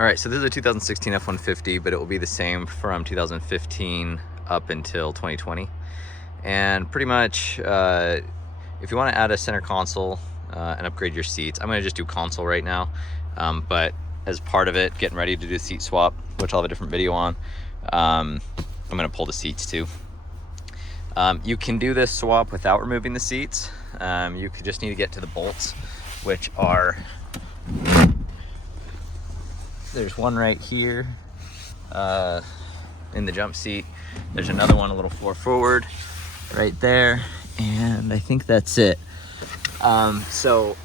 All right, so this is a 2016 F-150, but it will be the same from 2015 up until 2020. And pretty much, if you want to add a center console and upgrade your seats, I'm going to just do console right now. But as part of it, getting ready to do the seat swap, which I'll have a different video on, I'm going to pull the seats too. You can do this swap without removing the seats. You could just need to get to the bolts, which are... There's one right here in the jump seat. There's another one a little forward right there, and I think that's it. So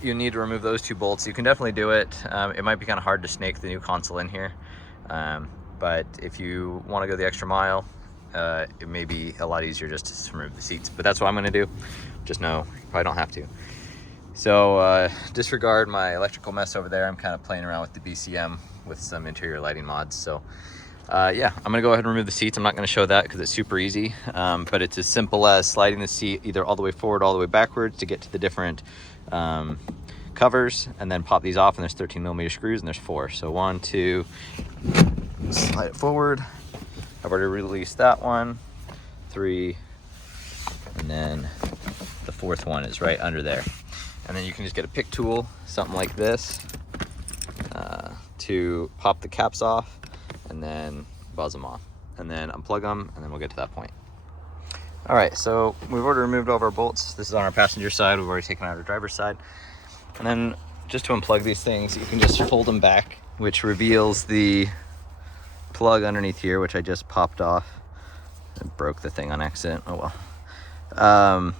you need to remove those two bolts. You can definitely do it. It might be kind of hard to snake the new console in here, but if you want to go the extra mile, it may be a lot easier just to remove the seats. But that's what I'm going to do. Just know you probably don't have to. So disregard my electrical mess over there. I'm kind of playing around with the BCM with some interior lighting mods. So yeah, I'm gonna go ahead and remove the seats. I'm not gonna show that because it's super easy, but it's as simple as sliding the seat either all the way forward, all the way backwards to get to the different covers, and then pop these off, and there's 13mm screws, and there's 4. So 1, 2, slide it forward. I've already released that one. 3, and then the 4th one is right under there. And then you can just get a pick tool, something like this, to pop the caps off and then buzz them off. And then unplug them, and then we'll get to that point. All right, so we've already removed all of our bolts. This is on our passenger side. We've already taken out our driver's side. And then just to unplug these things, you can just fold them back, which reveals the plug underneath here, which I just popped off. I broke the thing on accident, oh well.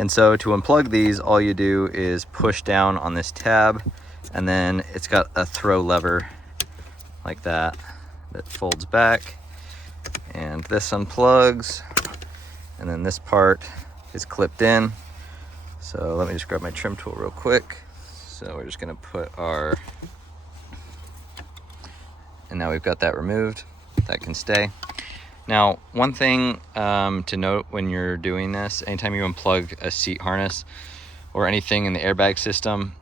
And so to unplug these, all you do is push down on this tab, and then it's got a throw lever like that folds back, and this unplugs, and then this part is clipped in. So let me just grab my trim tool real quick. So we're just gonna put our, and now we've got that removed. That can stay. Now, one thing to note when you're doing this, anytime you unplug a seat harness or anything in the airbag system,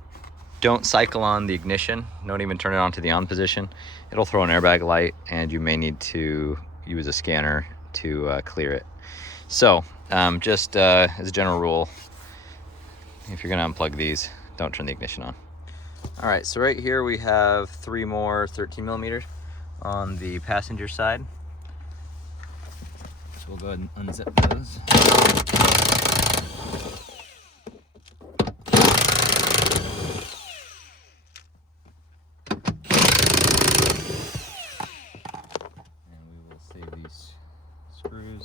don't cycle on the ignition. Don't even turn it on to the on position. It'll throw an airbag light, and you may need to use a scanner to clear it. So, just as a general rule, if you're gonna unplug these, don't turn the ignition on. All right, so right here we have 3 more 13mm on the passenger side. We'll go ahead and unzip those. And we will save these screws.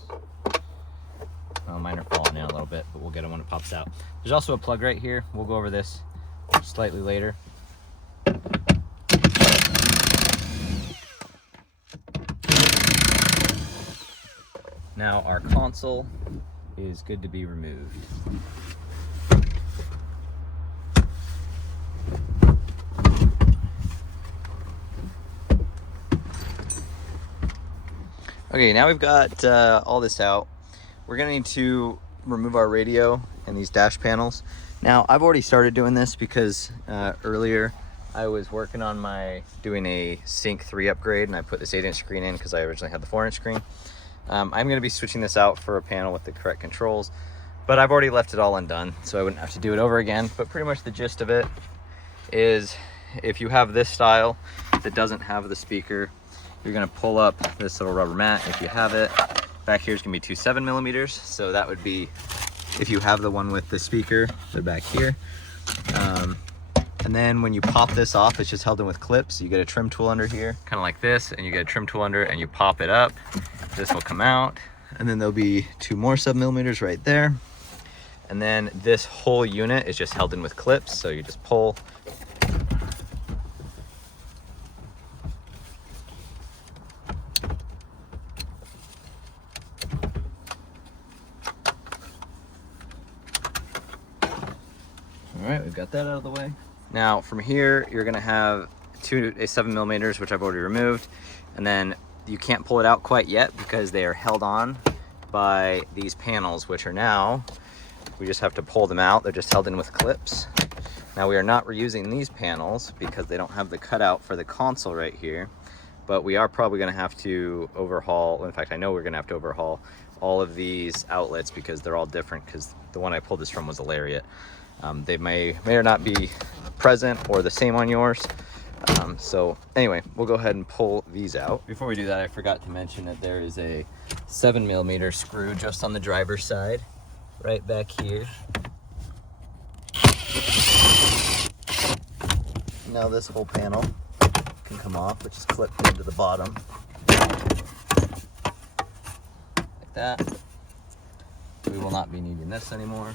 Well, mine are falling in a little bit, but we'll get them when it pops out. There's also a plug right here. We'll go over this slightly later. Now our console is good to be removed. Okay, now we've got all this out. We're gonna need to remove our radio and these dash panels. Now, I've already started doing this because earlier I was working on doing a Sync 3 upgrade, and I put this 8-inch screen in because I originally had the 4-inch screen. I'm going to be switching this out for a panel with the correct controls, but I've already left it all undone, so I wouldn't have to do it over again. But pretty much the gist of it is, if you have this style that doesn't have the speaker, you're going to pull up this little rubber mat. If you have it, back here is going to be 2 7mm, so that would be, if you have the one with the speaker, they're back here. And then when you pop this off, it's just held in with clips. You get a trim tool under here, kind of like this, and you get a trim tool under, and you pop it up. This will come out, and then there'll be 2 more 7mm right there. And then this whole unit is just held in with clips, so you just pull. All right, we've got that out of the way. Now from here, you're gonna have 2 7mm, which I've already removed, and then you can't pull it out quite yet because they are held on by these panels, which are now, we just have to pull them out. They're just held in with clips. Now we are not reusing these panels because they don't have the cutout for the console right here, but we are probably gonna have to overhaul, in fact I know we're gonna have to overhaul all of these outlets because they're all different, because the one I pulled this from was a Lariat. They may or not be present or the same on yours. So anyway, we'll go ahead and pull these out. Before we do that, I forgot to mention that there is a 7mm screw just on the driver's side, right back here. Now this whole panel can come off, which is clipped into the bottom. Like that. We will not be needing this anymore.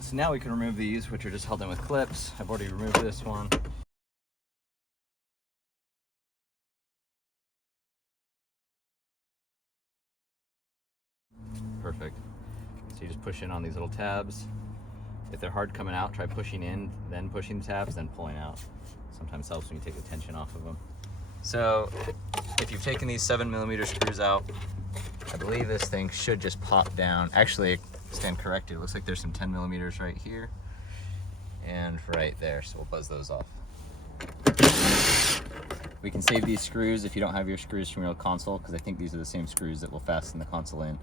So now we can remove these, which are just held in with clips. I've already removed this one. Perfect. So you just push in on these little tabs. If they're hard coming out, try pushing in, then pushing the tabs, then pulling out. Sometimes helps when you take the tension off of them. So if you've taken these 7mm screws out, I believe this thing should just pop down. Actually, stand corrected. It looks like there's some 10mm right here and right there. So we'll buzz those off. We can save these screws if you don't have your screws from your console, because I think these are the same screws that will fasten the console in.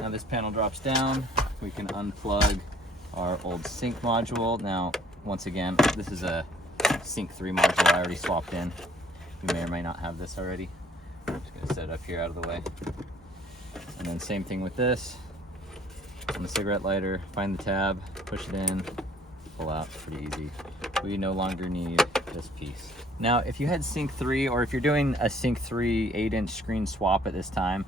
Now this panel drops down. We can unplug our old sync module. Now, once again, this is a sync 3 module I already swapped in. You may or may not have this already. I'm just gonna set it up here out of the way. And then same thing with this. On the cigarette lighter, find the tab, push it in, pull out, pretty easy. We no longer need this piece. Now, if you had sync 3, or if you're doing a sync 3 8-inch screen swap at this time,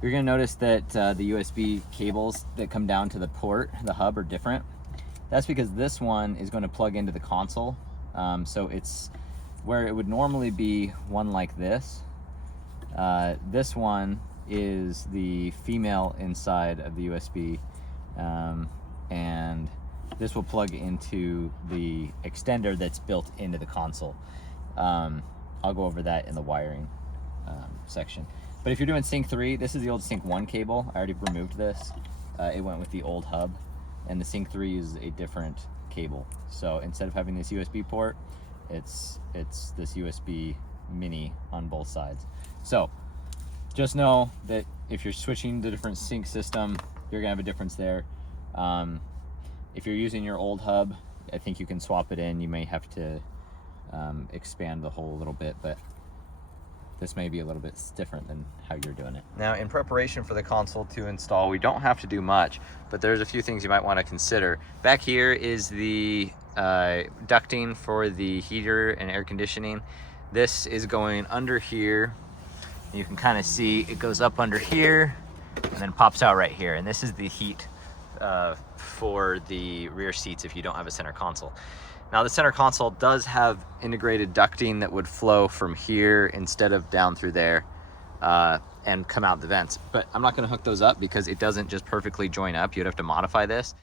you're gonna notice that the USB cables that come down to the port, the hub, are different. That's because this one is gonna plug into the console. So it's where it would normally be one like this. This one is the female inside of the USB, and this will plug into the extender that's built into the console. I'll go over that in the wiring section. But if you're doing sync 3, this is the old sync 1 cable. I already removed this. It went with the old hub, and the sync 3 is a different cable. So instead of having this USB port, it's this USB mini on both sides. So just know that if you're switching to different sync system, you're gonna have a difference there. If you're using your old hub, I think you can swap it in. You may have to expand the hole a little bit, but this may be a little bit different than how you're doing it. Now, in preparation for the console to install, we don't have to do much, but there's a few things you might want to consider. Back here is the ducting for the heater and air conditioning. This is going under here. You can kind of see it goes up under here and then pops out right here. And this is the heat for the rear seats if you don't have a center console. Now the center console does have integrated ducting that would flow from here instead of down through there and come out the vents. But I'm not gonna hook those up because it doesn't just perfectly join up. You'd have to modify this.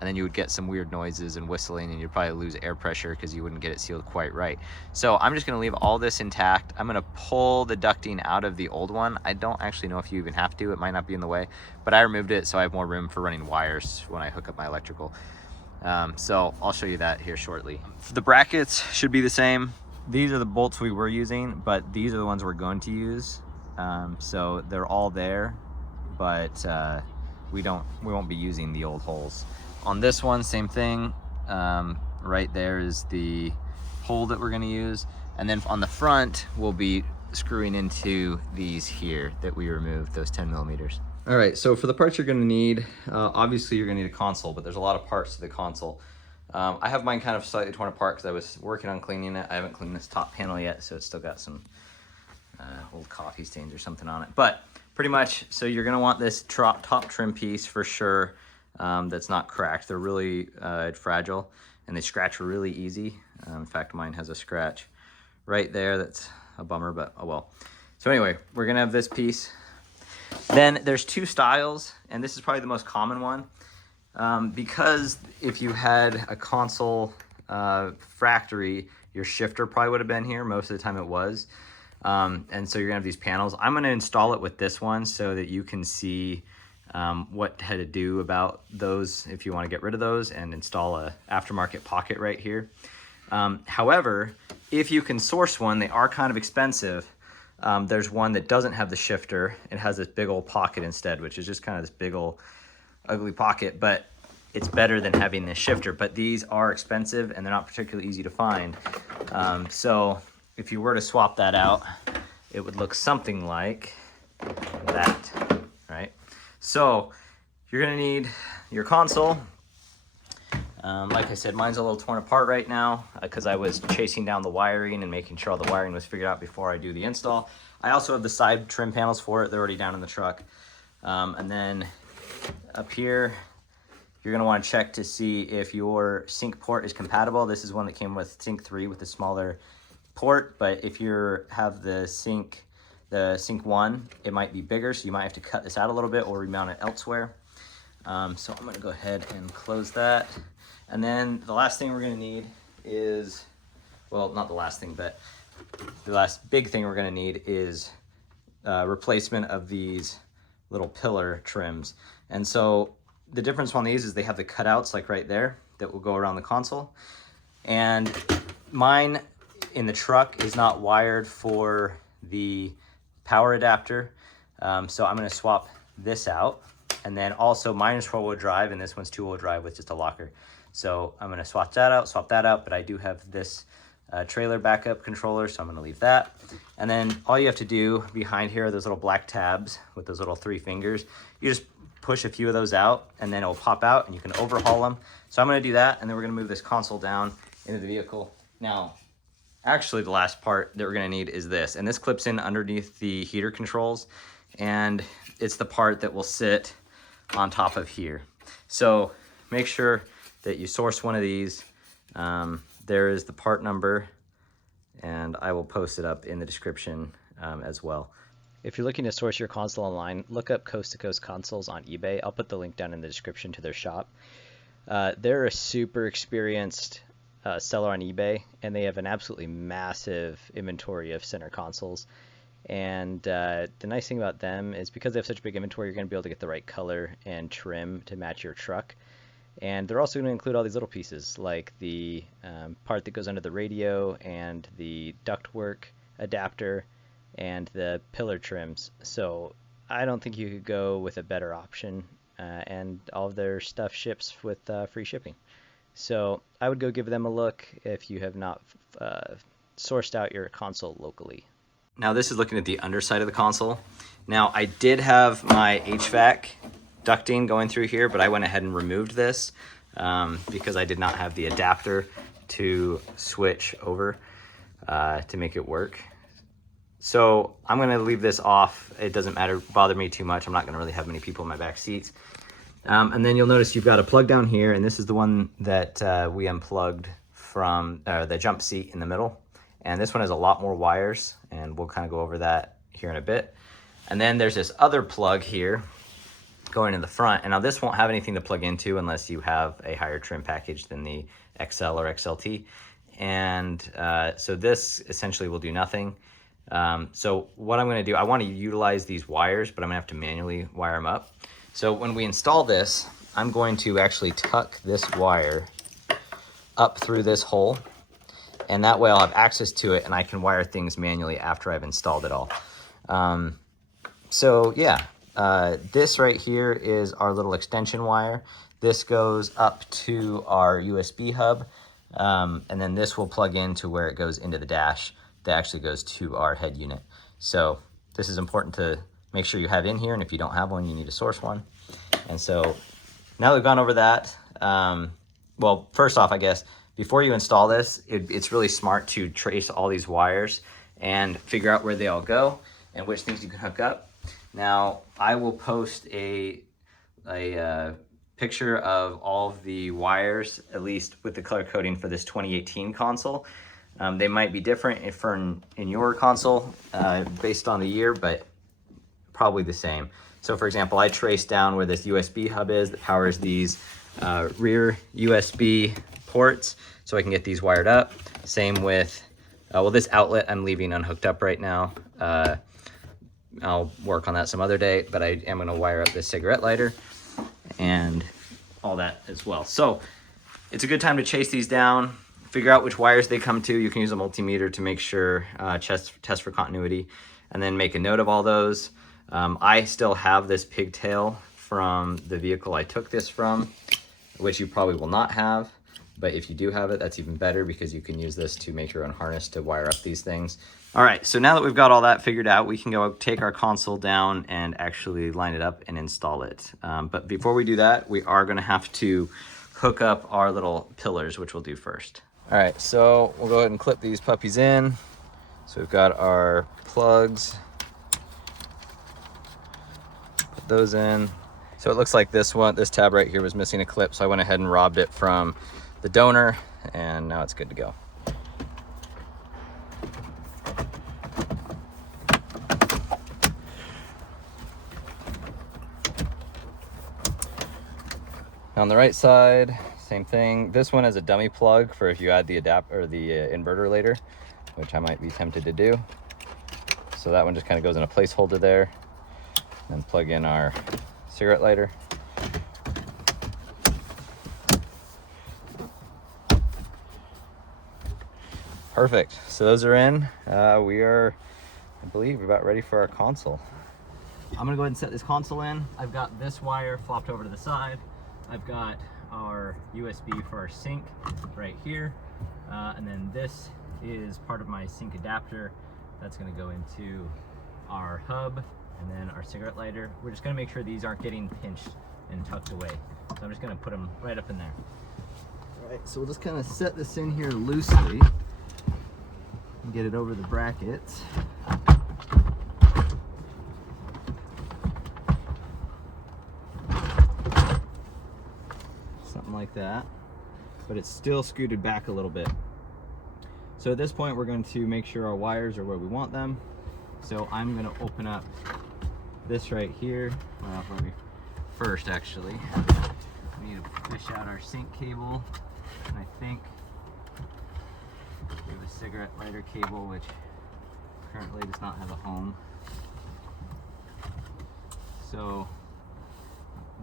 And then you would get some weird noises and whistling, and you'd probably lose air pressure because you wouldn't get it sealed quite right. So I'm just gonna leave all this intact. I'm gonna pull the ducting out of the old one. I don't actually know if you even have to. It might not be in the way, but I removed it so I have more room for running wires when I hook up my electrical. So I'll show you that here shortly. The brackets should be the same. These are the bolts we were using, but these are the ones we're going to use. So they're all there, but we won't be using the old holes. On this one, same thing. Right there is the hole that we're gonna use. And then on the front, we'll be screwing into these here that we removed, those 10mm. All right, so for the parts you're gonna need, obviously you're gonna need a console, but there's a lot of parts to the console. I have mine kind of slightly torn apart because I was working on cleaning it. I haven't cleaned this top panel yet, so it's still got some old coffee stains or something on it. But pretty much, so you're gonna want this top trim piece for sure. That's not cracked. They're really fragile and they scratch really easy. In fact, mine has a scratch right there. That's a bummer, but oh well. So anyway, we're gonna have this piece. Then there's two styles, and this is probably the most common one. Because if you had a console factory, your shifter probably would have been here. Most of the time it was. And so you're gonna have these panels. I'm gonna install it with this one so that you can see what to do about those if you want to get rid of those, and install a aftermarket pocket right here. However, if you can source one, they are kind of expensive. There's one that doesn't have the shifter. It has this big old pocket instead, which is just kind of this big old ugly pocket, but it's better than having this shifter. But these are expensive and they're not particularly easy to find. So if you were to swap that out, it would look something like that, right? So you're gonna need your console. Like I said, mine's a little torn apart right now because I was chasing down the wiring and making sure all the wiring was figured out before I do the install. I also have the side trim panels for it. They're already down in the truck. And then up here, you're gonna wanna check to see if your sync port is compatible. This is one that came with sync 3 with the smaller port, but if you have the sync 1, it might be bigger, so you might have to cut this out a little bit or remount it elsewhere. So I'm gonna go ahead and close that. And then the last thing we're gonna need is, well, not the last thing, but the last big thing we're gonna need is replacement of these little pillar trims. And so the difference on these is they have the cutouts like right there that will go around the console. And mine in the truck is not wired for the power adapter. So I'm gonna swap this out. And then also mine is 4-wheel drive and this one's 2-wheel drive with just a locker. So I'm gonna swap that out, but I do have this trailer backup controller, so I'm gonna leave that. And then all you have to do behind here are those little black tabs with those little 3 fingers. You just push a few of those out and then it'll pop out and you can overhaul them. So I'm gonna do that, and then we're gonna move this console down into the vehicle. Now, actually the last part that we're gonna need is this, and this clips in underneath the heater controls, and it's the part that will sit on top of here. So make sure that you source one of these. There is the part number, and I will post it up in the description as well. If you're looking to source your console online, look up Coast to Coast Consoles on eBay. I'll put the link down in the description to their shop. They're a super experienced seller on eBay, and they have an absolutely massive inventory of center consoles. And the nice thing about them is because they have such a big inventory, you're going to be able to get the right color and trim to match your truck. And they're also going to include all these little pieces like the part that goes under the radio and the ductwork adapter and the pillar trims. So I don't think you could go with a better option, and all of their stuff ships with free shipping. So I would go give them a look if you have not sourced out your console locally. Now this is looking at the underside of the console. Now I did have my HVAC ducting going through here, but I went ahead and removed this because I did not have the adapter to switch over to make it work. So I'm gonna leave this off. It doesn't bother me too much. I'm not gonna really have many people in my back seats. And then you'll notice you've got a plug down here, and this is the one that we unplugged from the jump seat in the middle. And this one has a lot more wires, and we'll kind of go over that here in a bit. And then there's this other plug here going in the front. And now this won't have anything to plug into unless you have a higher trim package than the XL or XLT. And so this essentially will do nothing. So what I'm gonna do, I wanna utilize these wires, but I'm gonna have to manually wire them up. So when we install this, I'm going to actually tuck this wire up through this hole, and that way I'll have access to it and I can wire things manually after I've installed it all. So yeah, this right here is our little extension wire. This goes up to our USB hub, and then this will plug into where it goes into the dash that actually goes to our head unit. So this is important to make sure you have in here, and if you don't have one, you need to source one. And so now that we've gone over that, well, first off, I guess, before you install this, it's really smart to trace all these wires and figure out where they all go and which things you can hook up. Now, I will post a picture of all of the wires, at least with the color coding for this 2018 console. They might be different in your console based on the year, but probably the same. So for example, I traced down where this USB hub is that powers these rear USB ports so I can get these wired up. Same with, well, this outlet I'm leaving unhooked up right now. I'll work on that some other day, but I am gonna wire up this cigarette lighter and all that as well. So it's a good time to chase these down, figure out which wires they come to. You can use a multimeter to make sure, test for continuity, and then make a note of all those. I still have this pigtail from the vehicle I took this from, which you probably will not have. But if you do have it, that's even better because you can use this to make your own harness to wire up these things. All right, so now that we've got all that figured out, we can go take our console down and actually line it up and install it. But before we do that, we are gonna have to hook up our little pillars, which we'll do first. All right, so we'll go ahead and clip these puppies in. So we've got our plugs. Put those in. So it looks like this tab right here was missing a clip, so I went ahead and robbed it from the donor, and now it's good to go. On the right side, same thing. This one has a dummy plug for if you add the adapter or the inverter later, which I might be tempted to do. So that one just kind of goes in a placeholder there, and plug in our cigarette lighter. Perfect. So those are in. We are, I believe, about ready for our console. I'm gonna go ahead and set this console in. I've got this wire flopped over to the side. I've got our USB for our sync right here. And then this is part of my sync adapter. That's gonna go into our hub and then our cigarette lighter. We're just gonna make sure these aren't getting pinched and tucked away. So I'm just gonna put them right up in there. All right, so we'll just kind of set this in here loosely. Get it over the brackets. Something like that, but it's still scooted back a little bit. So at this point, we're going to make sure our wires are where we want them. So I'm going to open up this right here. Well, first, actually, we need to fish out our sync cable, and I think we have a cigarette lighter cable, which currently does not have a home. So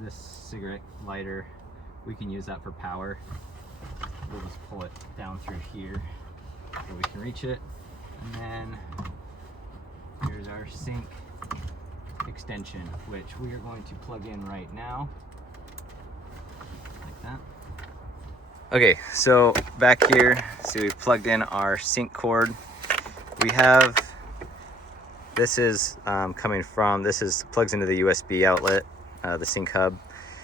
this cigarette lighter, we can use that for power. We'll just pull it down through here where we can reach it. And then here's our sync extension, which we are going to plug in right now, like that. Okay, so back here, so we've plugged in our sync cord. We have, this is plugs into the USB outlet, the sync hub.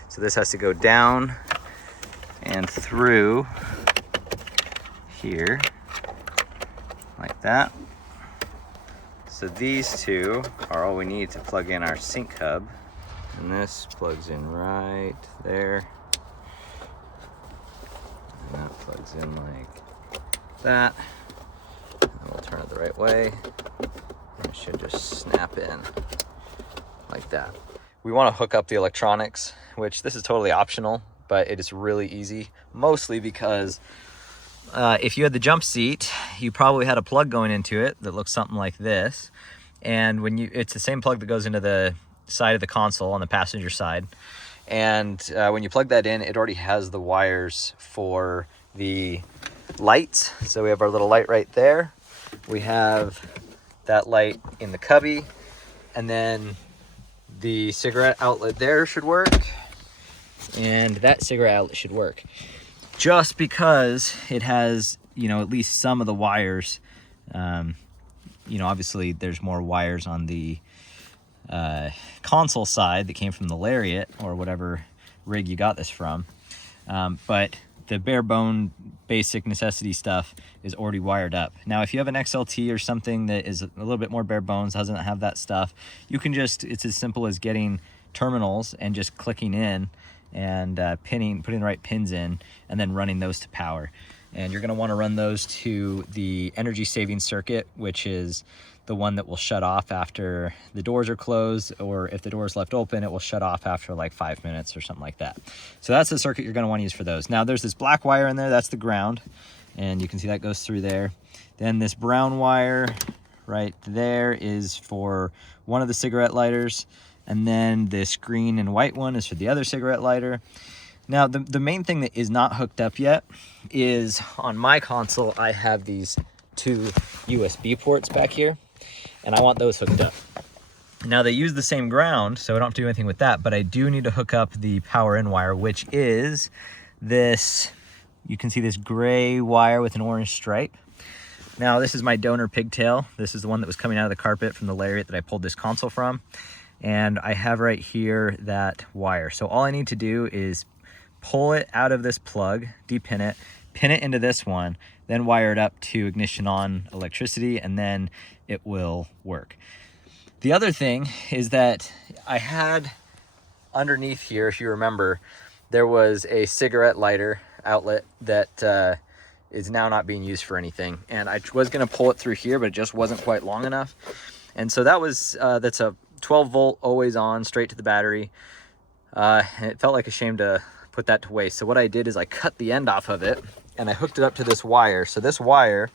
So this has to go down and through here, like that. So these two are all we need to plug in our sync hub. And this plugs in right there. And that plugs in like that. And we'll turn it the right way. And it should just snap in like that. We want to hook up the electronics, which this is totally optional, but it is really easy, mostly because if you had the jump seat, you probably had a plug going into it that looks something like this. And it's the same plug that goes into the side of the console on the passenger side. And when you plug that in, it already has the wires for the lights. So we have our little light right there. We have that light in the cubby, and then the cigarette outlet there should work, and that cigarette outlet should work. Just because it has, at least some of the wires, obviously there's more wires on the console side that came from the Lariat or whatever rig you got this from, but the bare bone basic necessity stuff is already wired up. Now if you have an XLT or something that is a little bit more bare bones, doesn't have that stuff, you can it's as simple as getting terminals and just clicking in and putting the right pins in and then running those to power. And you're going to want to run those to the energy saving circuit, which is the one that will shut off after the doors are closed, or if the door is left open, it will shut off after like 5 minutes or something like that. So that's the circuit you're going to want to use for those. Now there's this black wire in there, that's the ground, and you can see that goes through there. Then this brown wire right there is for one of the cigarette lighters, and then this green and white one is for the other cigarette lighter. Now the main thing that is not hooked up yet is on my console I have these two USB ports back here, and I want those hooked up. Now they use the same ground, so I don't have to do anything with that, but I do need to hook up the power in wire, which is this, you can see this gray wire with an orange stripe. Now this is my donor pigtail. This is the one that was coming out of the carpet from the lariat that I pulled this console from. And I have right here that wire. So all I need to do is pull it out of this plug, depin it, pin it into this one, then wire it up to ignition on electricity, and then it will work. The other thing is that I had underneath here, if you remember, there was a cigarette lighter outlet that is now not being used for anything. And I was gonna pull it through here, but it just wasn't quite long enough. And so that was, that's a 12 volt always on straight to the battery. And it felt like a shame to put that to waste. So what I did is I cut the end off of it and I hooked it up to this wire. So this wire,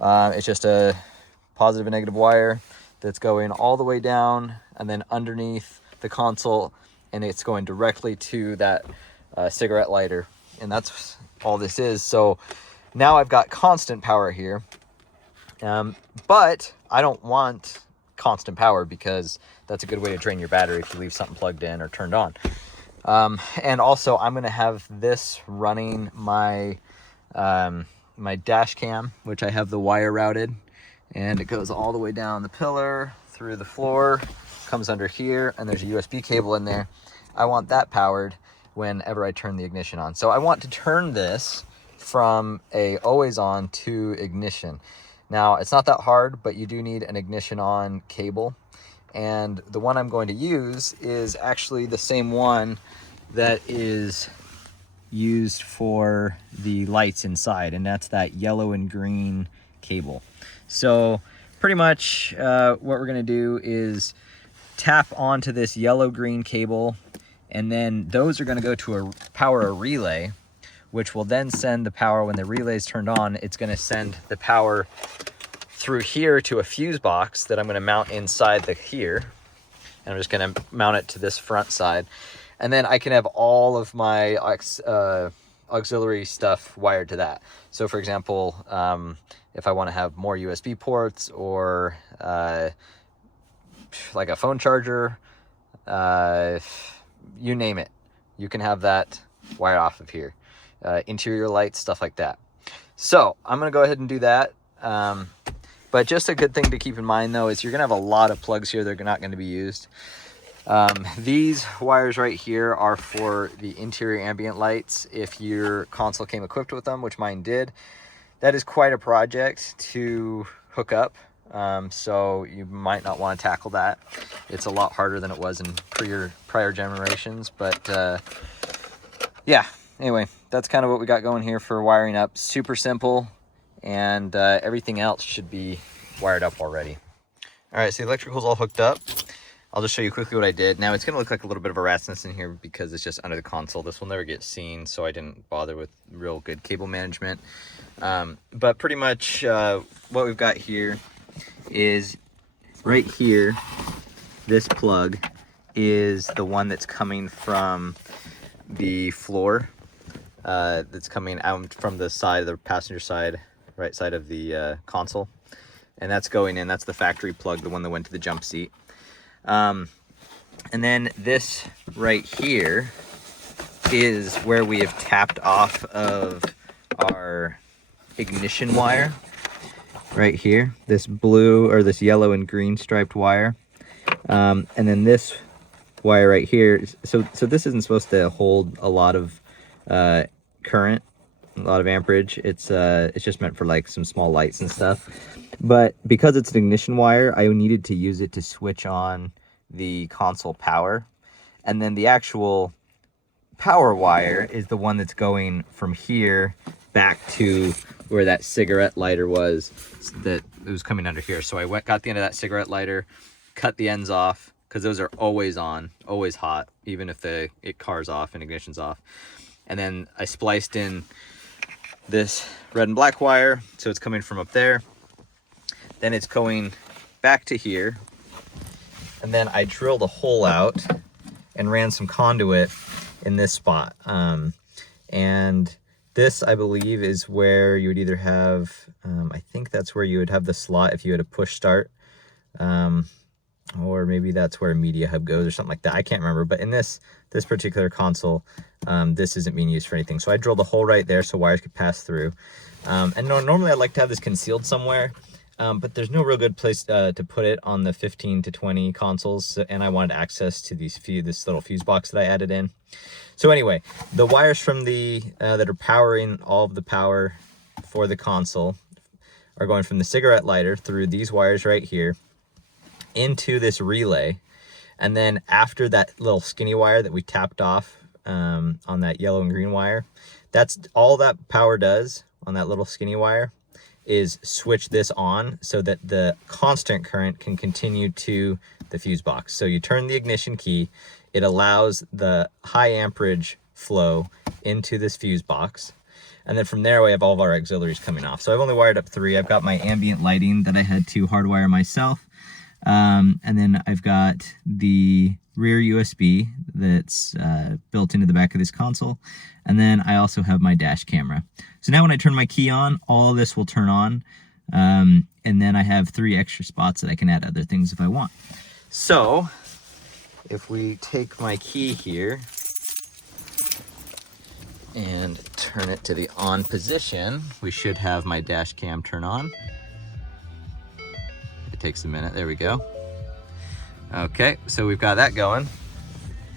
it's just a positive and negative wire that's going all the way down and then underneath the console, and it's going directly to that cigarette lighter. And that's all this is. So now I've got constant power here, but I don't want constant power because that's a good way to drain your battery if you leave something plugged in or turned on. And also I'm going to have this running my my dash cam, which I have the wire routed, and it goes all the way down the pillar through the floor, comes under here, and there's a USB cable in there. I want that powered whenever I turn the ignition on. So I want to turn this from a always on to ignition. Now it's not that hard, but you do need an ignition on cable. And the one I'm going to use is actually the same one that is used for the lights inside, and that's that yellow and green cable. So pretty much what we're gonna do is tap onto this yellow-green cable, and then those are gonna go to power a relay, which will then send the power when the relay is turned on. It's gonna send the power through here to a fuse box that I'm gonna mount inside the here. And I'm just gonna mount it to this front side. And then I can have all of my auxiliary stuff wired to that. So for example, if I wanna have more USB ports or like a phone charger, you name it, you can have that wired off of here. Interior lights, stuff like that. So I'm gonna go ahead and do that. But just a good thing to keep in mind though is you're gonna have a lot of plugs here that are not gonna be used. These wires right here are for the interior ambient lights if your console came equipped with them, which mine did. That is quite a project to hook up, so you might not want to tackle that. It's a lot harder than it was in prior generations, but yeah, anyway, that's kind of what we got going here for wiring up. Super simple, and everything else should be wired up already. All right, so the electrical's all hooked up. I'll just show you quickly what I did. Now it's gonna look like a little bit of a rat's nest in here because it's just under the console. This will never get seen, so I didn't bother with real good cable management. But pretty much what we've got here is right here, this plug is the one that's coming from the floor, that's coming out from the side, the passenger side, right side of the console. And that's going in, that's the factory plug, the one that went to the jump seat. And then this right here is where we have tapped off of our ignition wire right here, this blue or this yellow and green striped wire. And then this wire right here, so this isn't supposed to hold a lot of current, a lot of amperage. It's just meant for like some small lights and stuff. But because it's an ignition wire, I needed to use it to switch on the console power. And then the actual power wire is the one that's going from here back to where that cigarette lighter was, that it was coming under here. So I got the end of that cigarette lighter, cut the ends off, because those are always on, always hot, even if the car's off and ignition's off. And then I spliced in this red and black wire, so it's coming from up there. Then it's going back to here. And then I drilled a hole out and ran some conduit in this spot. And this, I believe, is where you would either have, I think that's where you would have the slot if you had a push start. Or maybe that's where a media hub goes or something like that. I can't remember, but in this particular console, this isn't being used for anything. So I drilled a hole right there so wires could pass through. And normally I'd like to have this concealed somewhere, but there's no real good place to put it on the 15 to 20 consoles. And I wanted access to this little fuse box that I added in. So anyway, the wires from that are powering all of the power for the console are going from the cigarette lighter through these wires right here into this relay. And then after that little skinny wire that we tapped off on that yellow and green wire, that's all that power does on that little skinny wire is switch this on so that the constant current can continue to the fuse box. So you turn the ignition key, it allows the high amperage flow into this fuse box. And then from there we have all of our auxiliaries coming off. So I've only wired up 3. I've got my ambient lighting that I had to hardwire myself. And then I've got the rear USB that's built into the back of this console. And then I also have my dash camera. So now when I turn my key on, all of this will turn on. And then I have 3 extra spots that I can add other things if I want. So if we take my key here and turn it to the on position, we should have my dash cam turn on. Takes a minute. There we go. Okay, so we've got that going.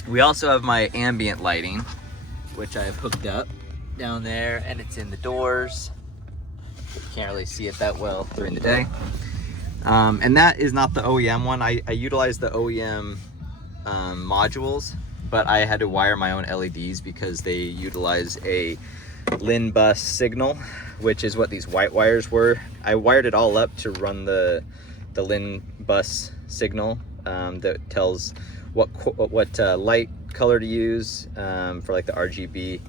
We also have my ambient lighting, which I have hooked up down there, and it's in the doors. You can't really see it that well during the day. And that is not the OEM one. I utilized the OEM modules, but I had to wire my own LEDs because they utilize a LIN bus signal, which is what these white wires were. I wired it all up to run the LIN bus signal that tells what light color to use for like the RGB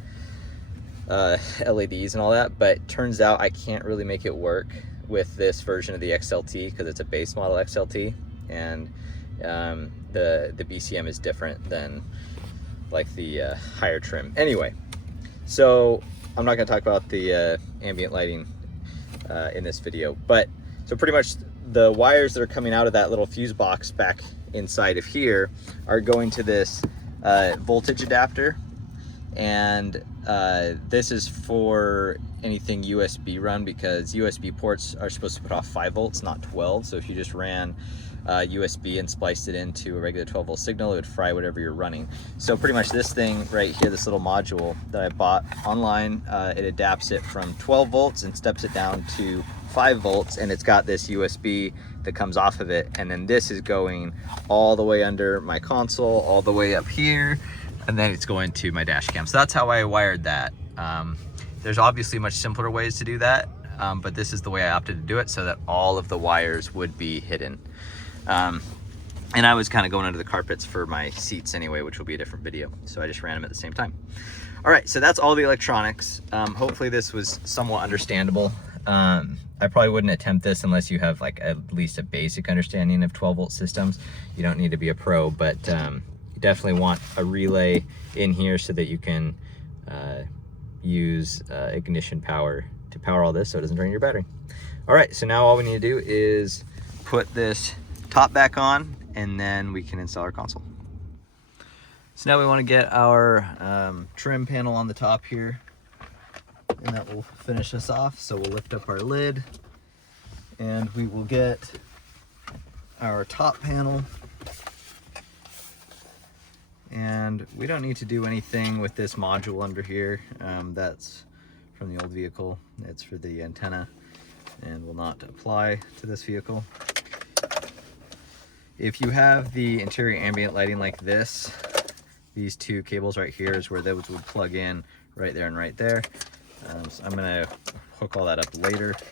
LEDs and all that. But turns out I can't really make it work with this version of the XLT because it's a base model XLT, and the BCM is different than like the higher trim. Anyway, so I'm not going to talk about the ambient lighting in this video, but so pretty much the wires that are coming out of that little fuse box back inside of here are going to this voltage adapter, and this is for anything USB run, because USB ports are supposed to put off 5 volts, not 12. So if you just ran USB and spliced it into a regular 12 volt signal, it would fry whatever you're running. So pretty much this thing right here, this little module that I bought online, it adapts it from 12 volts and steps it down to 5 volts, and it's got this USB that comes off of it, and then this is going all the way under my console, all the way up here, and then it's going to my dash cam. So that's how I wired that. There's obviously much simpler ways to do that, but this is the way I opted to do it so that all of the wires would be hidden. And I was kind of going under the carpets for my seats anyway, which will be a different video, so I just ran them at the same time. All right, so that's all the electronics. Hopefully this was somewhat understandable. I probably wouldn't attempt this unless you have like at least a basic understanding of 12 volt systems. You don't need to be a pro, but you definitely want a relay in here so that you can use ignition power to power all this so it doesn't drain your battery. All right, so now all we need to do is put this top back on, and then we can install our console. So now we want to get our trim panel on the top here, and that will finish us off. So we'll lift up our lid, and we will get our top panel. And we don't need to do anything with this module under here. That's from the old vehicle. It's for the antenna and will not apply to this vehicle. If you have the interior ambient lighting like this, these 2 cables right here is where those would plug in, right there and right there. So I'm gonna hook all that up later. So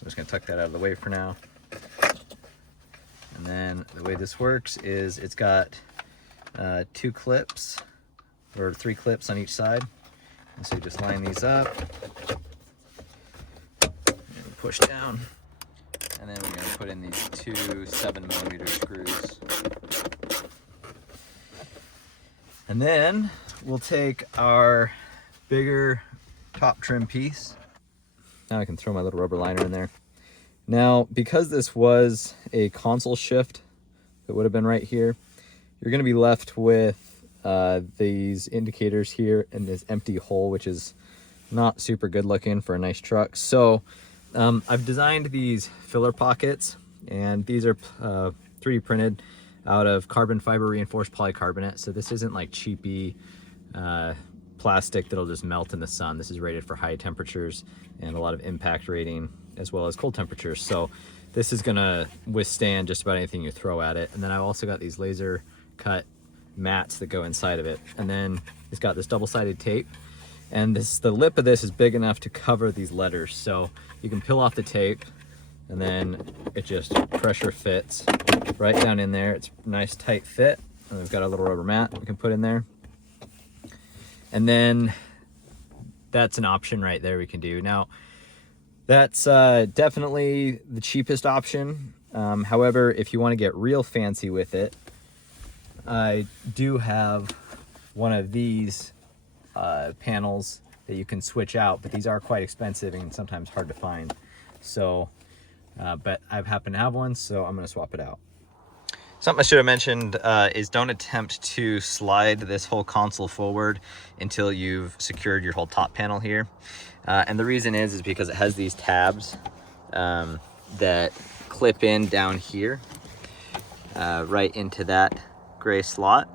I'm just gonna tuck that out of the way for now. And then the way this works is it's got 2 clips or 3 clips on each side. And so you just line these up and push down. And then we're gonna put in these 2 7mm screws. And then we'll take our bigger top trim piece. Now I can throw my little rubber liner in there. Now, because this was a console shift, it would have been right here, you're gonna be left with these indicators here and this empty hole, which is not super good looking for a nice truck. So I've designed these filler pockets, and these are 3D printed out of carbon fiber reinforced polycarbonate. So this isn't like cheapy plastic that'll just melt in the sun. This is rated for high temperatures and a lot of impact rating, as well as cold temperatures. So this is gonna withstand just about anything you throw at it. And then I've also got these laser cut mats that go inside of it. And then it's got this double-sided tape. And the lip of this is big enough to cover these letters. So you can peel off the tape, and then it just pressure fits right down in there. It's a nice tight fit. And we've got a little rubber mat we can put in there. And then that's an option right there we can do. Now, that's definitely the cheapest option. However, if you want to get real fancy with it, I do have one of these panels that you can switch out, but these are quite expensive and sometimes hard to find. So, but I've happened to have one, so I'm going to swap it out. Something I should have mentioned is don't attempt to slide this whole console forward until you've secured your whole top panel here. And the reason is because it has these tabs that clip in down here, right into that gray slot.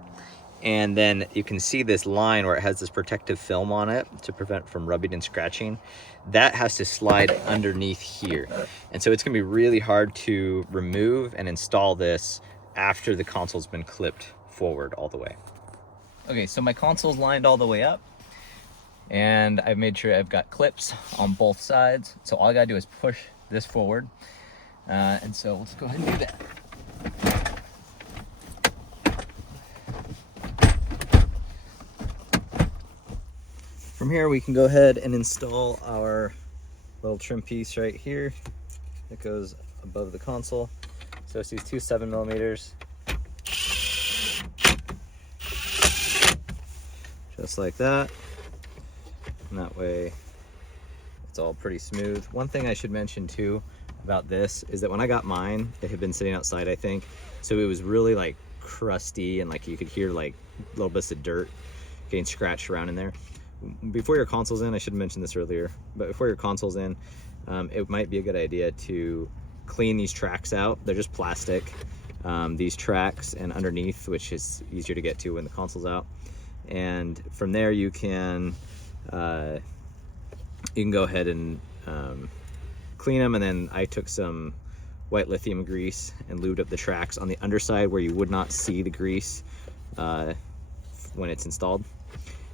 And then you can see this line where it has this protective film on it to prevent from rubbing and scratching. That has to slide underneath here. And so it's gonna be really hard to remove and install this after the console's been clipped forward all the way. Okay, so my console's lined all the way up, and I've made sure I've got clips on both sides. So all I gotta do is push this forward. And so let's go ahead and do that. From here, we can go ahead and install our little trim piece right here that goes above the console. So it's these 2 7mm, just like that. And that way it's all pretty smooth. One thing I should mention too about this is that when I got mine, it had been sitting outside, I think. So it was really like crusty, and like you could hear like little bits of dirt getting scratched around in there. Before your console's in, I should have mentioned this earlier, but before your console's in, it might be a good idea to clean these tracks out. They're just plastic, these tracks and underneath, which is easier to get to when the console's out. And from there you can go ahead and clean them. And then I took some white lithium grease and lubed up the tracks on the underside where you would not see the grease when it's installed.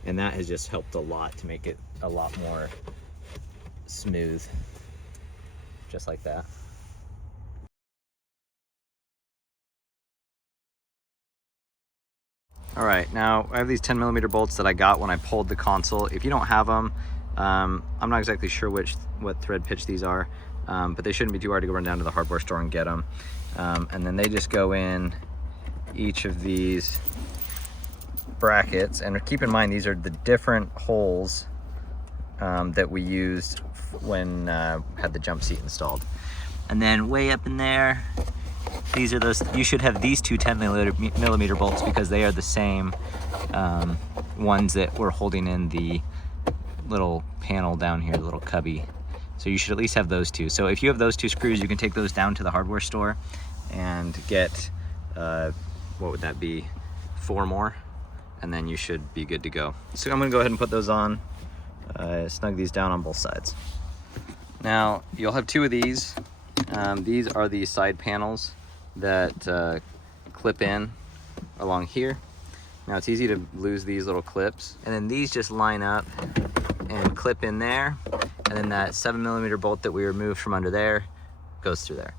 And that has just helped a lot to make it a lot more smooth, just like that. All right, now I have these 10mm bolts that I got when I pulled the console. If you don't have them, I'm not exactly sure what thread pitch these are, but they shouldn't be too hard to go run down to the hardware store and get them. And then they just go in each of these brackets. And keep in mind, these are the different holes that we used when had the jump seat installed. And then way up in there, these are those, you should have these 2 10mm bolts because they are the same ones that we're holding in the little panel down here, the little cubby. So you should at least have those 2. So if you have those 2 screws, you can take those down to the hardware store and get, what would that be, 4 more, and then you should be good to go. So I'm gonna go ahead and put those on, snug these down on both sides. Now, you'll have 2 of these. These are the side panels that clip in along here. Now it's easy to lose these little clips, and then these just line up and clip in there, and then that 7mm bolt that we removed from under there goes through there.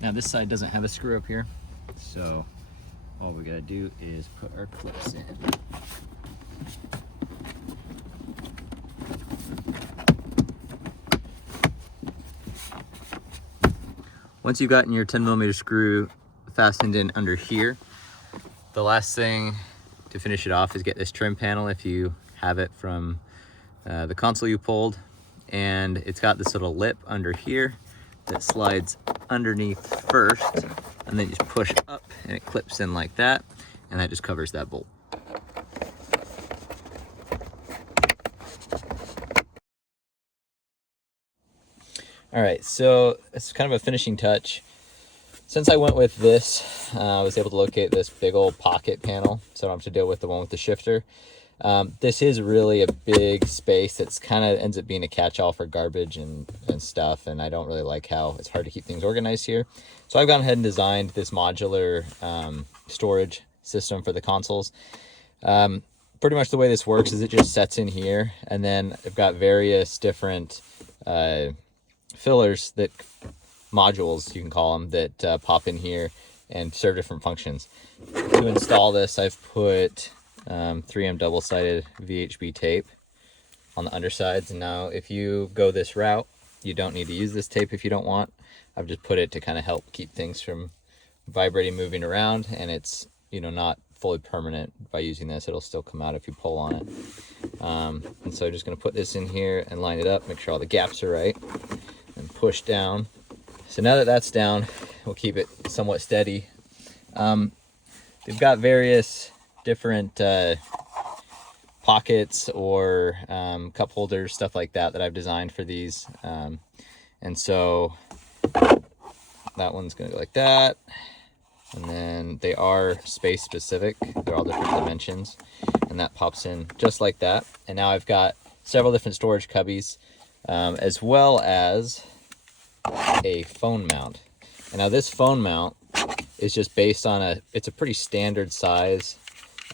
Now this side doesn't have a screw up here, so all we gotta do is put our clips in. Once you've gotten your 10mm screw fastened in under here, the last thing to finish it off is get this trim panel if you have it from the console you pulled. And it's got this little lip under here that slides underneath first, and then you just push up and it clips in like that, and that just covers that bolt. All right, so it's kind of a finishing touch. Since I went with this, I was able to locate this big old pocket panel, so I don't have to deal with the one with the shifter. This is really a big space that's kind of ends up being a catch-all for garbage and stuff, and I don't really like how it's hard to keep things organized here. So I've gone ahead and designed this modular storage system for the consoles. Pretty much the way this works is it just sets in here, and then I've got various different fillers, that modules you can call them, that pop in here and serve different functions. To install this, I've put 3M double-sided VHB tape on the undersides, and now if you go this route, you don't need to use this tape if you don't want. I've just put it to kind of help keep things from vibrating, moving around, and it's, you know, not fully permanent by using this. It'll still come out if you pull on it. And so I'm just going to put this in here and line it up, make sure all the gaps are right, and push down. So now that that's down, we'll keep it somewhat steady. They've got various different pockets or cup holders, stuff like that, that I've designed for these. And so that one's going to go like that. And then they are space specific. They're all different dimensions. And that pops in just like that. And now I've got several different storage cubbies, as well as a phone mount. And now this phone mount is just based on it's a pretty standard size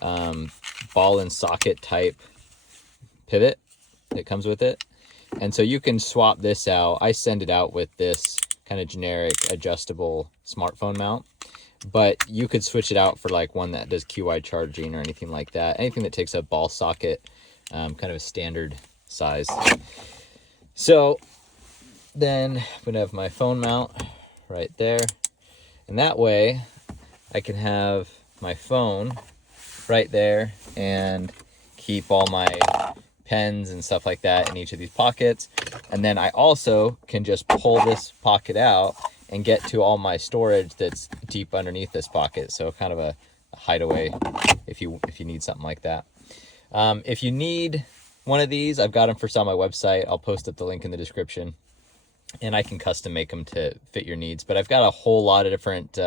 ball and socket type pivot that comes with it. And so you can swap this out. I send it out with this kind of generic adjustable smartphone mount, but you could switch it out for like one that does QI charging or anything like that. Anything that takes a ball socket, kind of a standard size. So then I'm gonna have my phone mount right there, and that way I can have my phone right there and keep all my pens and stuff like that in each of these pockets. And then I also can just pull this pocket out and get to all my storage that's deep underneath this pocket. So kind of a hideaway if you need something like that. If you need one of these, I've got them for sale on my website. I'll post up the link in the description, and I can custom make them to fit your needs. But I've got a whole lot of different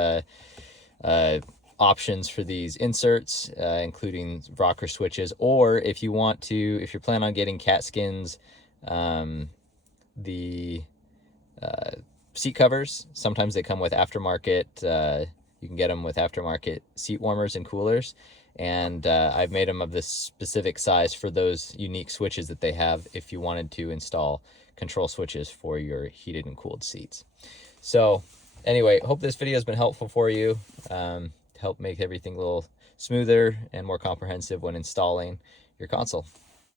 options for these inserts, including rocker switches, or if you want to, if you're planning on getting cat skins, the seat covers, sometimes they come with aftermarket, you can get them with aftermarket seat warmers and coolers, and I've made them of this specific size for those unique switches that they have if you wanted to install control switches for your heated and cooled seats. So anyway, hope this video has been helpful for you, to help make everything a little smoother and more comprehensive when installing your console.